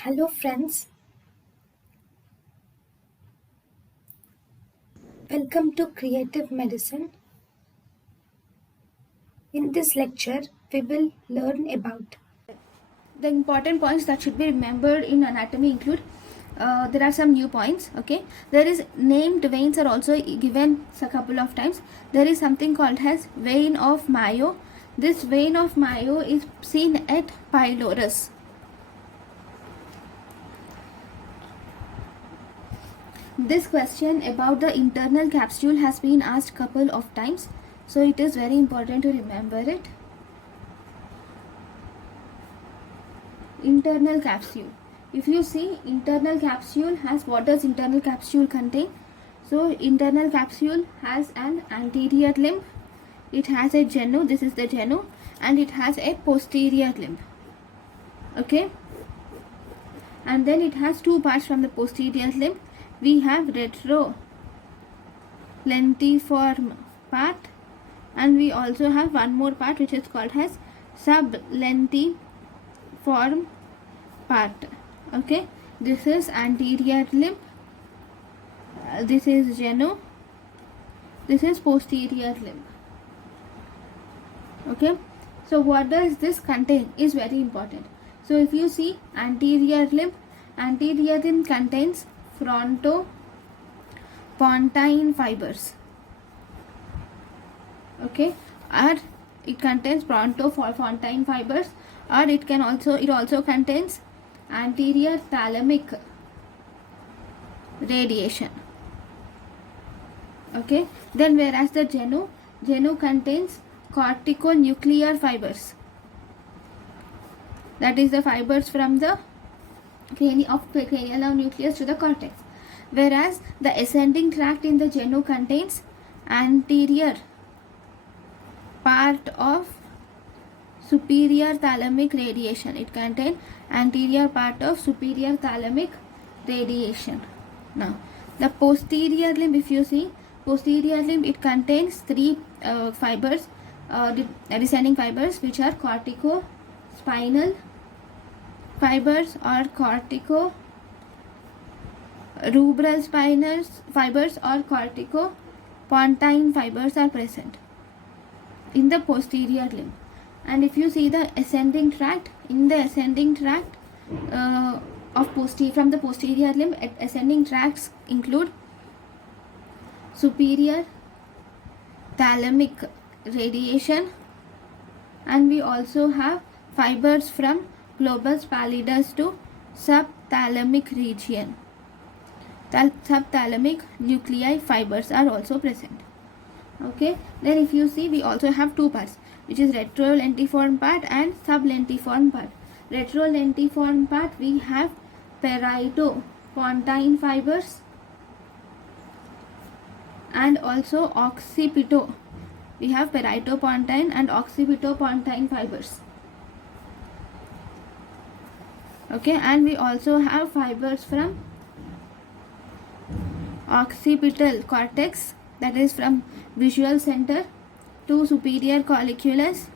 Hello friends, welcome to Creative Medicine. In this lecture, we will learn about the important points that should be remembered in anatomy include there are some new points. Okay, there is named veins are also given a couple of times. There is something called as vein of Mayo. This vein of Mayo is seen at pylorus. This question about the internal capsule has been asked couple of times, so it is very important to remember it. Internal capsule. If you see, internal capsule has, what does internal capsule contain? So internal capsule has an anterior limb, it has a genu, this is the genu, and it has a posterior limb. Okay, and then it has two parts from the posterior limb. We have retrolentiform part, and we also have one more part which is called as sublentiform part. Okay, this is anterior limb, this is genu, this is posterior limb. Okay, so what does this contain is very important. So if you see anterior limb contains frontopontine fibers. Okay, or it contains frontopontine fibers, or it also contains anterior thalamic radiation. Okay, then whereas the genu contains corticonuclear fibers, that is the fibers from the cranial nucleus to the cortex, whereas the ascending tract in the genu contains anterior part of superior thalamic radiation. It contains anterior part of superior thalamic radiation. Now the posterior limb, if you see posterior limb, it contains three fibers, descending fibers, which are corticospinal fibers or cortico-rubral spinal fibers or corticopontine fibers are present in the posterior limb. And if you see the ascending tract, in the ascending tract from the posterior limb, ascending tracts include superior thalamic radiation, and we also have fibers from globus pallidus to subthalamic region. Subthalamic nuclei fibers are also present. Okay, then if you see, we also have two parts, which is retrolentiform part and sublentiform part. Retrolentiform part, we have perytopontine fibers and also occipito. We have perytopontine and occipitopontine fibers. Okay, and we also have fibers from occipital cortex, that is from visual center to superior colliculus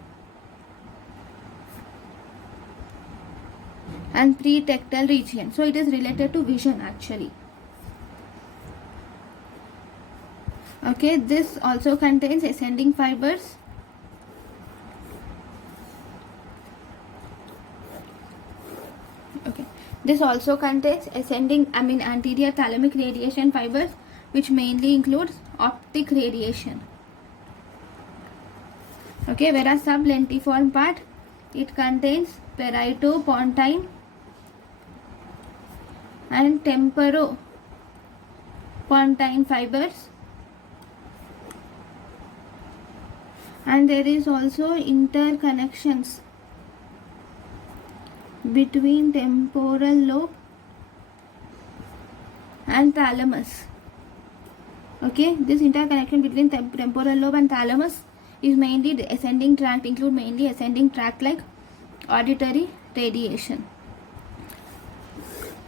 and pretectal region. So it is related to vision actually. Okay, this also contains ascending fibers. Okay, this also contains anterior thalamic radiation fibers, which mainly includes optic radiation. Okay, whereas sublentiform part, it contains perytopontine and temporopontine fibers, and there is also interconnections between temporal lobe and thalamus. Okay, this interconnection between temporal lobe and thalamus is mainly the ascending tract, include mainly ascending tract like auditory radiation.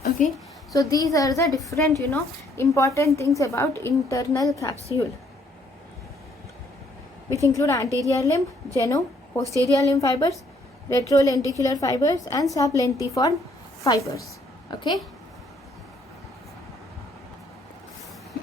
Okay, so these are the different important things about internal capsule, which include anterior limb, genu, posterior limb fibers, retrolenticular fibers and sublentiform fibers. Okay.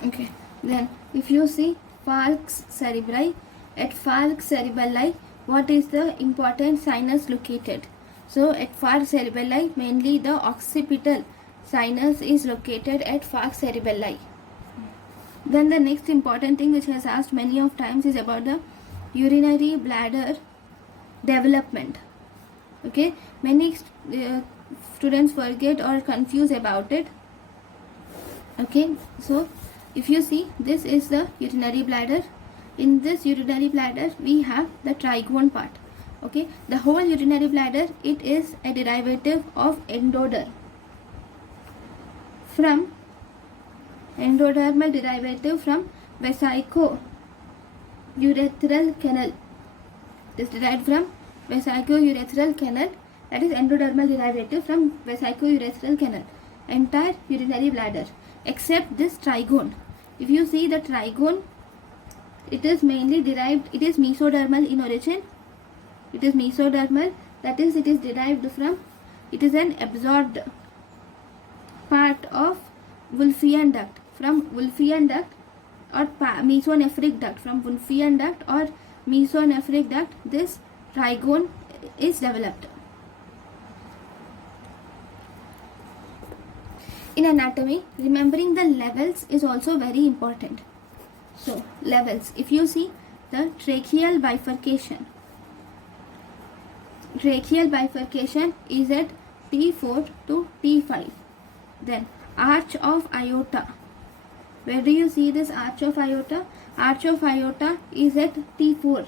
Okay. Then if you see falx cerebri, at falx cerebelli, what is the important sinus located? So at falx cerebelli, mainly the occipital sinus is located at falx cerebelli. Then the next important thing which has asked many of times is about the urinary bladder development. Okay, many students forget or confuse about it. Okay, so if you see, this is the urinary bladder. In this urinary bladder we have the trigone part. Okay, the whole urinary bladder, it is a derivative of endoderm, from endodermal derivative from vesico-urethral canal. It is derived from vesico-urethral canal, that is endodermal derivative from vesico-urethral canal, entire urinary bladder except this trigone. If you see the trigone, it is mainly derived, it is mesodermal in origin. It is mesodermal, that is it is derived from, it is an absorbed part of Wolffian duct, from Wolffian duct or mesonephric duct, from Wolffian duct or mesonephric duct, this trigone is developed. In anatomy, remembering the levels is also very important. So levels, if you see the tracheal bifurcation is at T4 to T5. Then arch of aorta, where do you see this arch of aorta? Arch of aorta is at T4,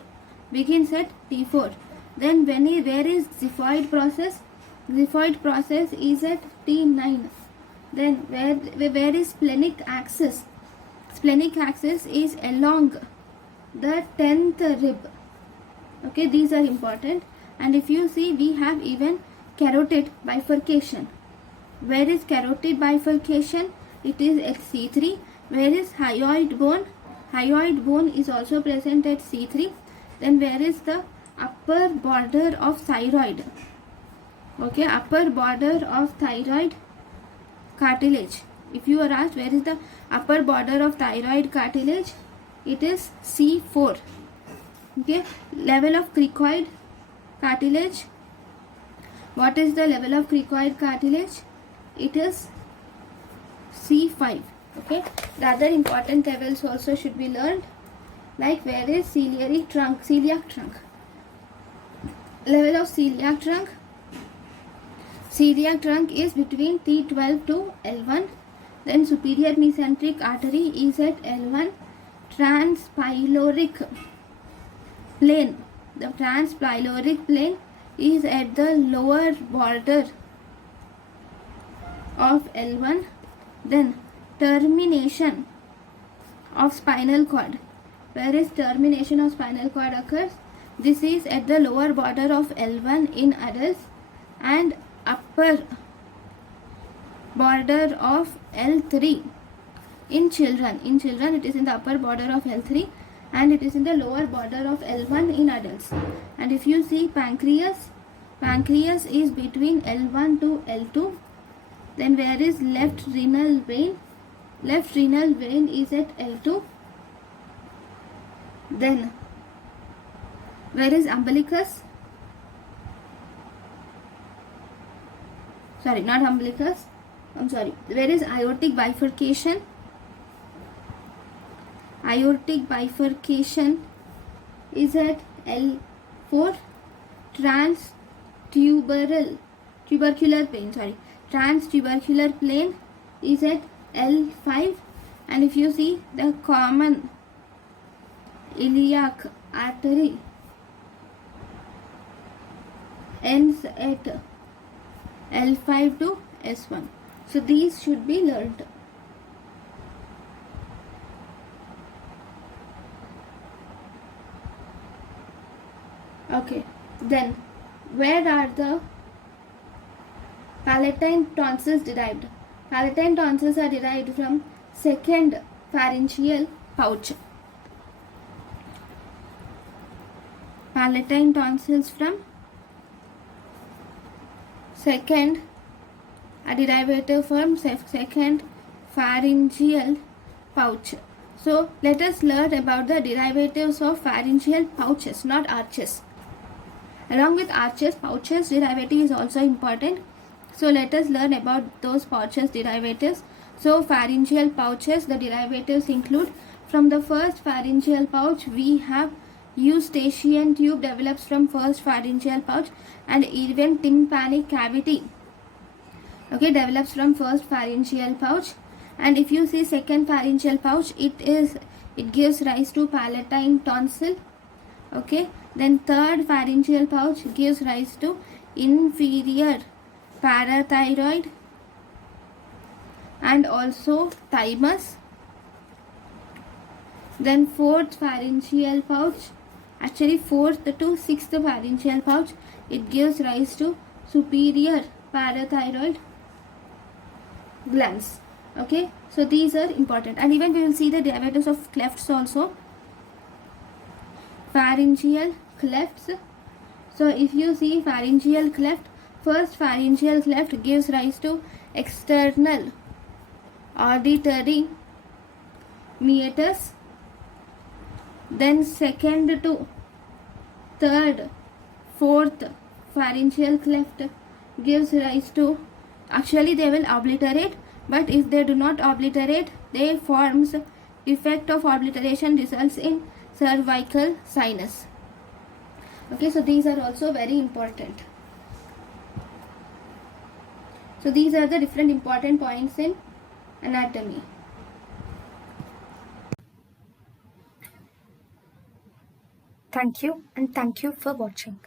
begins at T4. Then where is xiphoid process? Xiphoid process is at T9. Then where is splenic axis? Splenic axis is along the 10th rib. Okay, these are important. And if you see, we have even carotid bifurcation. Where is carotid bifurcation? It is at C3. Where is hyoid bone? Hyoid bone is also present at C3. Then where is the upper border of thyroid? Okay, upper border of thyroid cartilage. If you are asked where is the upper border of thyroid cartilage, it is C4. Okay, level of cricoid cartilage. What is the level of cricoid cartilage? It is C5. Okay, the other important levels also should be learned, like where is celiac trunk? Level of celiac trunk. Celiac trunk is between T12 to L1. Then superior mesenteric artery is at L1. Transpyloric plane. The transpyloric plane is at the lower border of L1. Then termination of spinal cord. Where is termination of spinal cord occurs? This is at the lower border of L1 in adults and upper border of L3 in children. In children it is in the upper border of L3 and it is in the lower border of L1 in adults. And if you see pancreas is between L1 to L2. Then where is left renal vein? Left renal vein is at L2. Then where is umbilicus? Sorry, not umbilicus. I'm sorry. Where is aortic bifurcation? Aortic bifurcation is at L4. Tubercular plane is at L5. And if you see the common iliac artery ends at L5 to S1. So these should be learnt. Okay, then where are the palatine tonsils derived? Palatine tonsils are derived from second pharyngeal pouch. Palatine tonsils from second a derivative from second pharyngeal pouch. So let us learn about the derivatives of pharyngeal pouches, not arches. Along with arches, pouches derivative is also important. So let us learn about those pouches derivatives. So pharyngeal pouches, the derivatives include, from the first pharyngeal pouch we have eustachian tube develops from first pharyngeal pouch, and even tympanic cavity, okay, develops from first pharyngeal pouch. And if you see second pharyngeal pouch, it gives rise to palatine tonsil, okay. Then third pharyngeal pouch gives rise to inferior parathyroid and also thymus. Then fourth pharyngeal pouch, actually fourth to sixth pharyngeal pouch, it gives rise to superior parathyroid glands, okay. So these are important, and even we will see the derivatives of clefts also. Pharyngeal clefts. So if you see pharyngeal cleft, first pharyngeal cleft gives rise to external auditory meatus. Then second to third, fourth pharyngeal cleft gives rise to, actually they will obliterate, but if they do not obliterate, they forms effect of obliteration results in cervical sinus, okay. So these are also very important. So these are the different important points in anatomy. Thank you, and thank you for watching.